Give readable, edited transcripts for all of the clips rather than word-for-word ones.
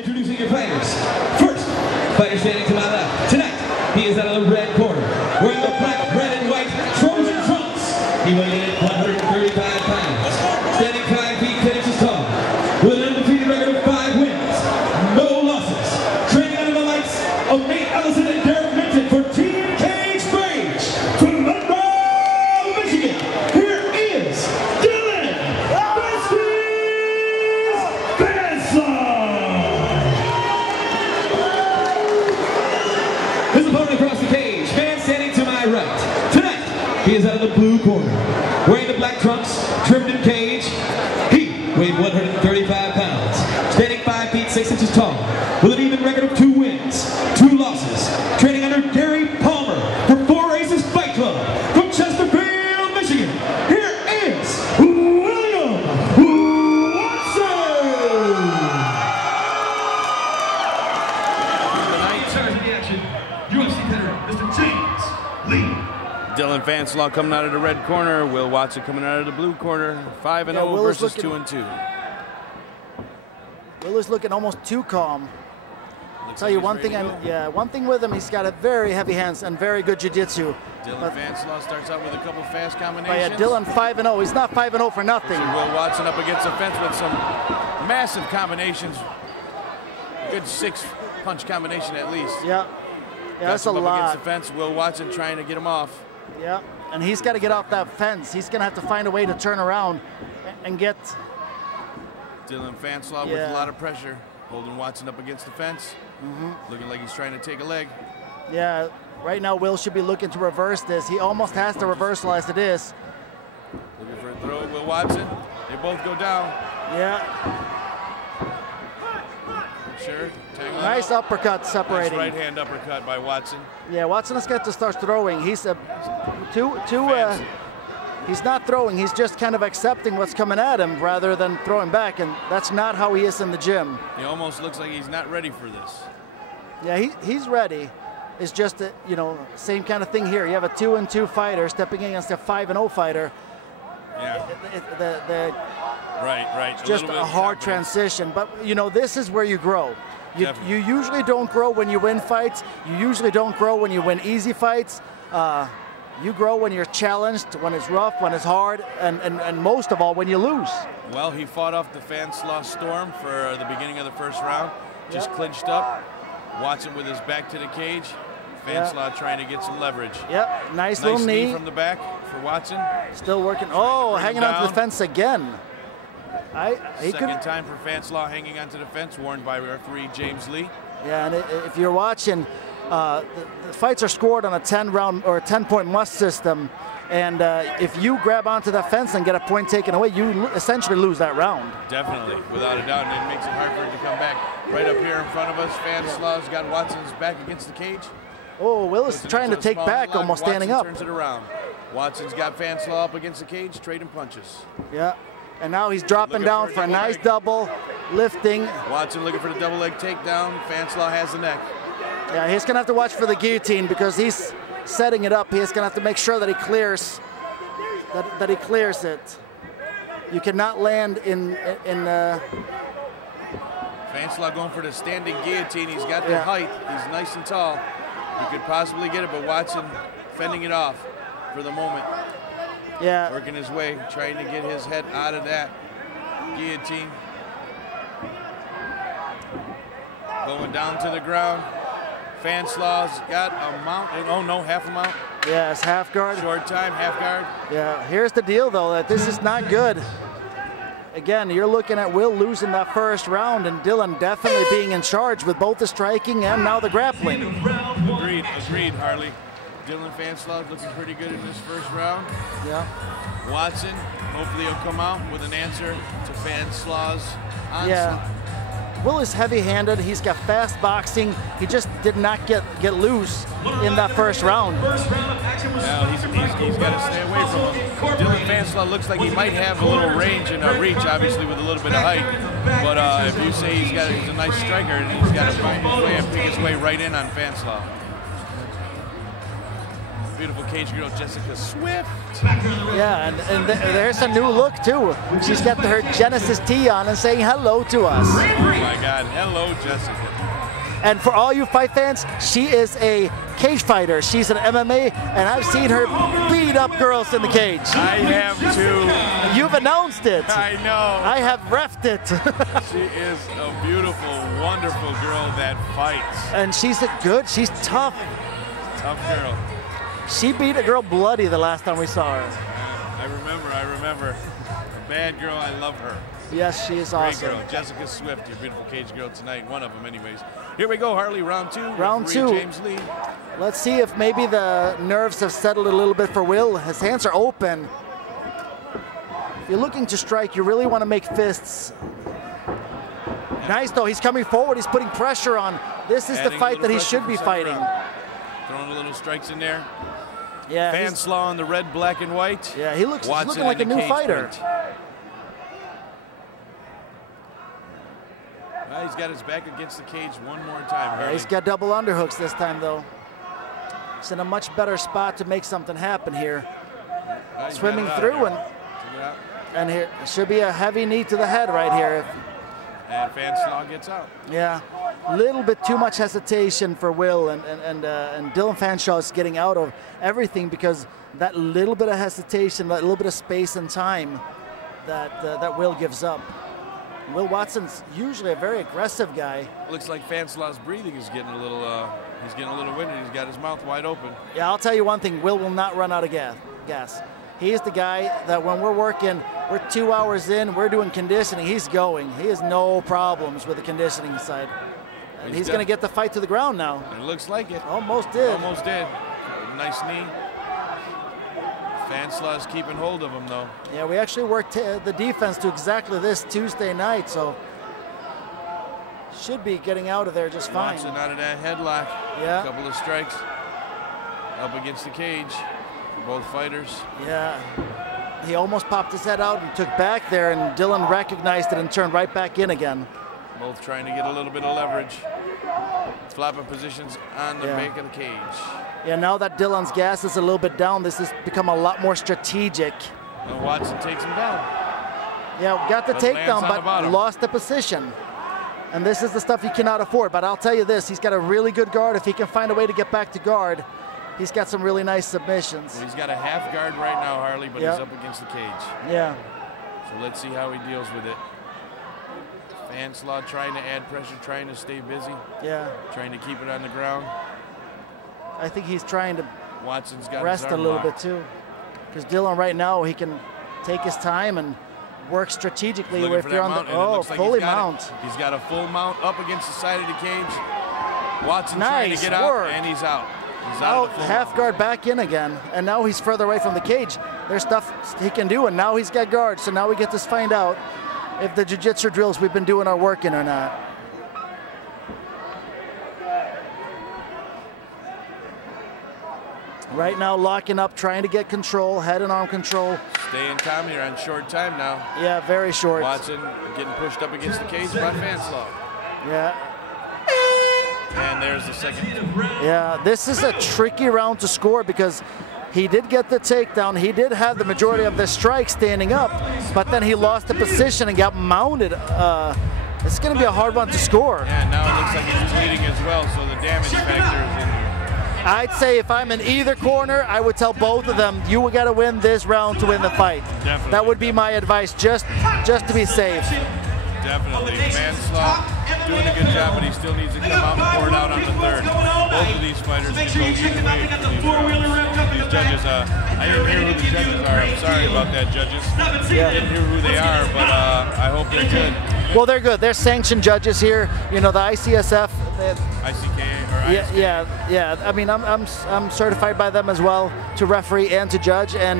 Introducing your fighters. First, fighter standing to my left. Tonight, he is out of the red corner, wearing the black, red, and white Trojan trunks. He weighed in at 135 pounds. Standing 5 feet 10 inches tall, with an undefeated record of 5 wins, no losses. Training under the lights of Nate Ellison and Derek Minton for Team Cage Rage. From Monroe, Michigan, here is Dylan Fanslaw. His opponent across the cage, man standing to my right. Tonight, he is out of the blue corner, wearing the black trunks, trimmed in cage. He weighed 135 pounds, standing 5 feet 6 inches tall, with an even record of 2 wins, 2 losses. Training under Gary Palmer for 4 Races Fight Club from Chesterfield, Michigan. Here is William Watson. Tonight, in the action, UFC veteran, Mr. James Lee. Dylan Fanslaw coming out of the red corner. Will Watson coming out of the blue corner. 5-0 versus 2-2. Will is looking almost too calm. I'll tell you one thing, one thing with him, he's got a very heavy hands and very good jiu-jitsu. Dylan Fanslaw starts out with a couple fast combinations. But yeah, Dylan 5-0. He's not 5-0 for nothing. Will Watson up against the fence with some massive combinations. Good 6-punch combination at least. Yeah, that's a lot. Against the fence. Will Watson trying to get him off. Yeah, and he's got to get off that fence. He's going to have to find a way to turn around and get. Dylan Fanslaw with a lot of pressure, holding Watson up against the fence. Looking like he's trying to take a leg. Yeah, right now Will should be looking to reverse this. He almost has to reversal as it is. Looking for a throw, Will Watson. They both go down. Yeah. Sure. Nice uppercut separating. Nice right hand uppercut by Watson. Yeah, Watson has got to start throwing. He's he's not throwing. He's just kind of accepting what's coming at him rather than throwing back, and that's not how he is in the gym. He almost looks like he's not ready for this. Yeah, he's ready. It's just a, same kind of thing here. You have a 2-2 fighter stepping against a 5-0 fighter. Yeah. Right. It's just a hard transition, but this is where you grow. You usually don't grow when you win fights. You usually don't grow when you win easy fights. You grow when you're challenged, when it's rough, when it's hard, and most of all, when you lose. Well, he fought off the Fanslaw storm for the beginning of the first round. Just clinched up. Watson with his back to the cage. Fanslaw trying to get some leverage. Yep, nice little knee from the back for Watson. Still working. Oh, hanging onto the fence again. Second time for Fanslaw hanging onto the fence, warned by referee James Lee. Yeah, and if you're watching, the fights are scored on a 10-round or a 10-point must system, and if you grab onto that fence and get a point taken away, you essentially lose that round. Definitely, without a doubt, and it makes it hard for him to come back. Right up here in front of us, Fanslaw's got Watson's back against the cage. Oh, Will is trying to take back, almost standing up. Turns it around. Watson's got Fanslaw up against the cage, trading punches. Yeah. And now he's dropping down for a nice double, lifting. Watson looking for the double leg takedown. Fanslaw has the neck. Yeah, he's going to have to watch for the guillotine because he's setting it up. He's going to have to make sure that he clears, that he clears it. You cannot land in Fanslaw going for the standing guillotine. He's got the height. He's nice and tall. He could possibly get it, but Watson fending it off for the moment. Yeah. Working his way, trying to get his head out of that guillotine. Going down to the ground. Fanslaw's got a mount. Oh no, half a mount. Yeah, it's half guard. Short time, half guard. Yeah, here's the deal though, that this is not good. Again, you're looking at Will losing that first round and Dylan definitely being in charge with both the striking and now the grappling. Agreed, Harley. Dylan Fanslaw looking pretty good in this first round. Yeah. Watson, hopefully he'll come out with an answer to Fanslaw's onslaught. Yeah. Will is heavy-handed. He's got fast boxing. He just did not get loose in that first round. Well, he's got to stay away from him. Dylan Fanslaw looks like he might have a little range and reach, obviously with a little bit of height. But if you say he's a nice striker, he's got to find his way and pick his way right in on Fanslaw. beautiful cage girl, Jessica Swift. Yeah, and there's a new look too. She's got her Genesis tee on and saying hello to us. Oh my God, hello, Jessica. And for all you fight fans, she is a cage fighter. She's an MMA, and I've seen her beat up girls in the cage. I have too. You've announced it. I know. I have reffed it. She is a beautiful, wonderful girl that fights. And she's she's tough. Tough girl. She beat a girl bloody the last time we saw her. I remember. A bad girl, I love her. Yes, she is awesome. Great girl, Jessica Swift, your beautiful cage girl tonight. One of them, anyways. Here we go, Harley, round 2. Round 2. James Lee. Let's see if maybe the nerves have settled a little bit for Will. His hands are open. If you're looking to strike, you really want to make fists. Nice, though. He's coming forward. He's putting pressure on. This is the fight that he should be fighting. Throwing a little strikes in there. Yeah. Fanslaw in the red, black, and white. Yeah, he's looking like a new fighter. Print. Well, he's got his back against the cage one more time. Yeah, he's got double underhooks this time, though. He's in a much better spot to make something happen here. Swimming through, and here should be a heavy knee to the head right here. And Fanslaw gets out. Yeah, a little bit too much hesitation for Will, and Dylan Fanslaw is getting out of everything because that little bit of hesitation, that little bit of space and time that Will gives up. Will Watson's usually a very aggressive guy. Looks like Fanslaw's breathing is getting a little, he's getting a little winded. He's got his mouth wide open. Yeah, I'll tell you one thing, Will will not run out of gas. He's the guy that when we're working, we're 2 hours in, we're doing conditioning, he's going. He has no problems with the conditioning side. And he's going to get the fight to the ground now. It looks like it. Almost did. Almost did. Nice knee. Fanslaw's keeping hold of him, though. Yeah, we actually worked the defense to exactly this Tuesday night, so should be getting out of there just fine. Watson out of that headlock. Yeah. A couple of strikes up against the cage for both fighters. Yeah. He almost popped his head out and took back there, and Dylan recognized it and turned right back in again. Both trying to get a little bit of leverage. Flopping positions on the back of the cage. Yeah, now that Dylan's gas is a little bit down, this has become a lot more strategic. And Watson takes him down. Yeah, got the takedown, but lost the position. And this is the stuff you cannot afford. But I'll tell you this, he's got a really good guard. If he can find a way to get back to guard, he's got some really nice submissions. Well, he's got a half guard right now, Harley, but he's up against the cage. Yeah. So let's see how he deals with it. Fanslaw trying to add pressure, trying to stay busy. Yeah. Trying to keep it on the ground. I think he's trying to Watson's got rest a little bit too. Because Dylan right now, he can take his time and work strategically. If you're on the fully mount. He's got a full mount up against the side of the cage. Watson trying to get out, and he's out. He's out. Half guard back in again, and now he's further away from the cage. There's stuff he can do, and now he's got guard. So now we get to find out if the jiu-jitsu drills we've been doing are working or not. Right now, locking up, trying to get control, head and arm control. Staying calm here on short time now. Yeah, very short. Watson getting pushed up against the cage by Fanslaw. Yeah. And there's the second. Yeah, this is a tricky round to score because he did get the takedown. He did have the majority of the strikes standing up, but then he lost the position and got mounted. It's going to be a hard one to score. Yeah, now it looks like he's bleeding as well, so the damage factor is in. I'd say if I'm in either corner, I would tell both of them, you got to win this round to win the fight. Definitely. That would be my advice, just to be safe. Definitely. Fanslaw doing a good job, but he still needs to come out and pour it out on the third. Both of these fighters can go either way for these judges. I didn't hear who the judges are. I'm sorry about that, judges. I didn't hear who they are, but I hope they're good. Well, they're good. They're sanctioned judges here. You know, the ICSF. ICK or ISK. Yeah. I mean, I'm certified by them as well to referee and to judge, and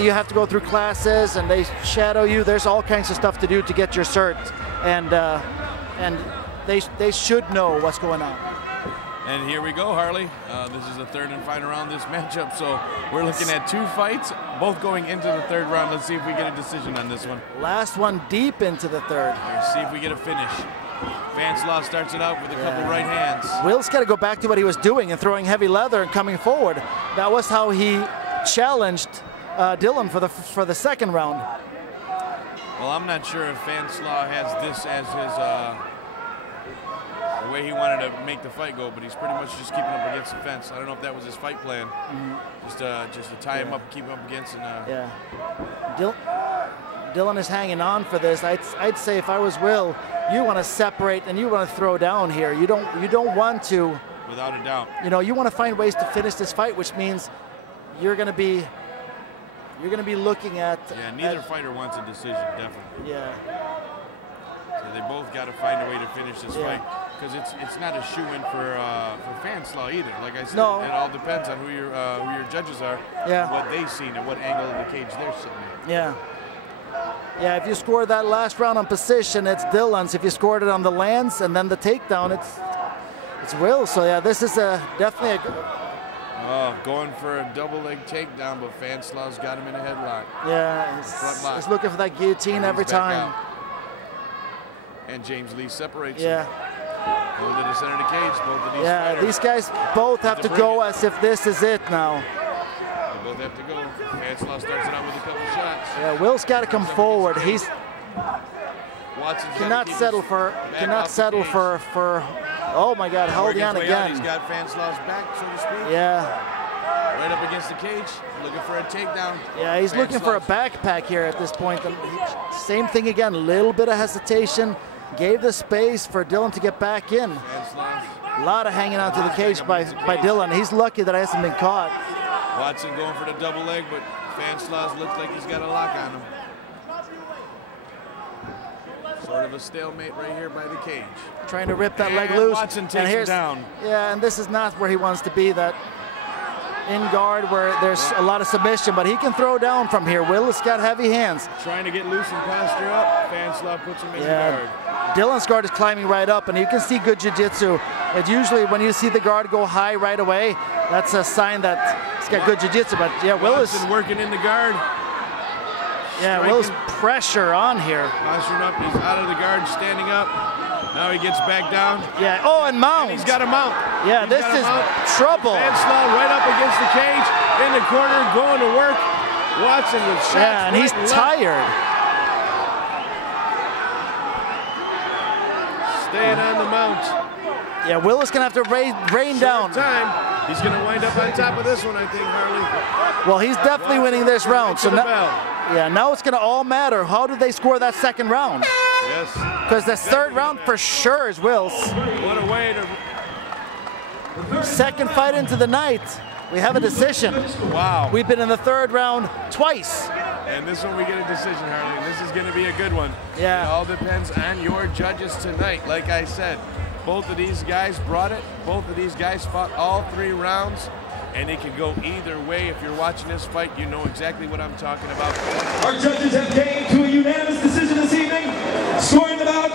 you have to go through classes, and they shadow you. There's all kinds of stuff to do to get your cert, and they should know what's going on. And here we go, Harley. This is the third and final round of this matchup, so we're looking at 2 fights, both going into the third round. Let's see if we get a decision on this one. Last one deep into the third. Let's see if we get a finish. Fanslaw starts it out with a couple right hands. Will's got to go back to what he was doing and throwing heavy leather and coming forward. That was how he challenged Dylan for the second round. Well, I'm not sure if Fanslaw has this as his the way he wanted to make the fight go, but he's pretty much just keeping up against the fence. I don't know if that was his fight plan, just to tie him up, keep him up against. And Dylan is hanging on for this. I'd say if I was Will, you want to separate and you want to throw down here. You don't want to. Without a doubt. You know, you want to find ways to finish this fight, which means you're going to be looking at. Yeah, neither fighter wants a decision, definitely. Yeah. So they both got to find a way to finish this fight, because it's not a shoe-in for Fanslaw either. Like I said, it all depends on who your judges are, what they've seen, and what angle of the cage they're sitting in. Yeah. Yeah, if you scored that last round on position, it's Dylan's. If you scored it on the lands and then the takedown, it's Will. So yeah, this is definitely a going for a double leg takedown, but Fanslaw's got him in a headlock. Yeah, he's looking for that guillotine every time. And James Lee separates him. Going to the center of the cage, both of these fighters. These guys both have to go as if this is it now. They both have to go. Fanslaw starts it out with a couple shots. Yeah, Will's got to come forward. He's cannot settle for. Oh my God, holding on again. He's got Fanslaw's back, so to speak. Yeah. Right up against the cage, looking for a takedown. Yeah, he's looking for a backpack here at this point. Same thing again, a little bit of hesitation. Gave the space for Dylan to get back in. A lot of hanging onto the cage by Dylan. He's lucky that he hasn't been caught. Watson going for the double leg, but Fanslaw's looks like he's got a lock on him. Sort of a stalemate right here by the cage. Trying to rip that leg loose. Watson takes him down. Yeah, and this is not where he wants to be, that in guard where there's a lot of submission, but he can throw down from here. Will has got heavy hands. Trying to get loose and posture up. Fanslaw puts him in guard. Dylan's guard is climbing right up, and you can see good jiu-jitsu. It's usually when you see the guard go high right away, that's a sign that he's got good jiu-jitsu. But yeah, Will is working in the guard. Yeah, Will's pressure on here. Posturing up, he's out of the guard, standing up. Now he gets back down. Yeah, oh, and mount. And he's got a mount. Yeah, this is trouble. Fanslaw right up against the cage, in the corner, going to work. Watson with shots. Yeah, and he's tired. Staying on the mount. Yeah, Will is going to have to rain down. He's going to wind up on top of this one, I think, Harley. Well, he's definitely winning this round. So now it's going to all matter. How did they score that second round? Yes. Because the third round for sure is Will's. What a way to... Second fight into the night. We have a decision. Wow. We've been in the third round twice. And this one we get a decision, Harley. This is going to be a good one. Yeah. It all depends on your judges tonight. Like I said, both of these guys brought it. Both of these guys fought all 3 rounds. And it can go either way. If you're watching this fight, you know exactly what I'm talking about. Our judges have came to a unanimous decision this evening, scoring about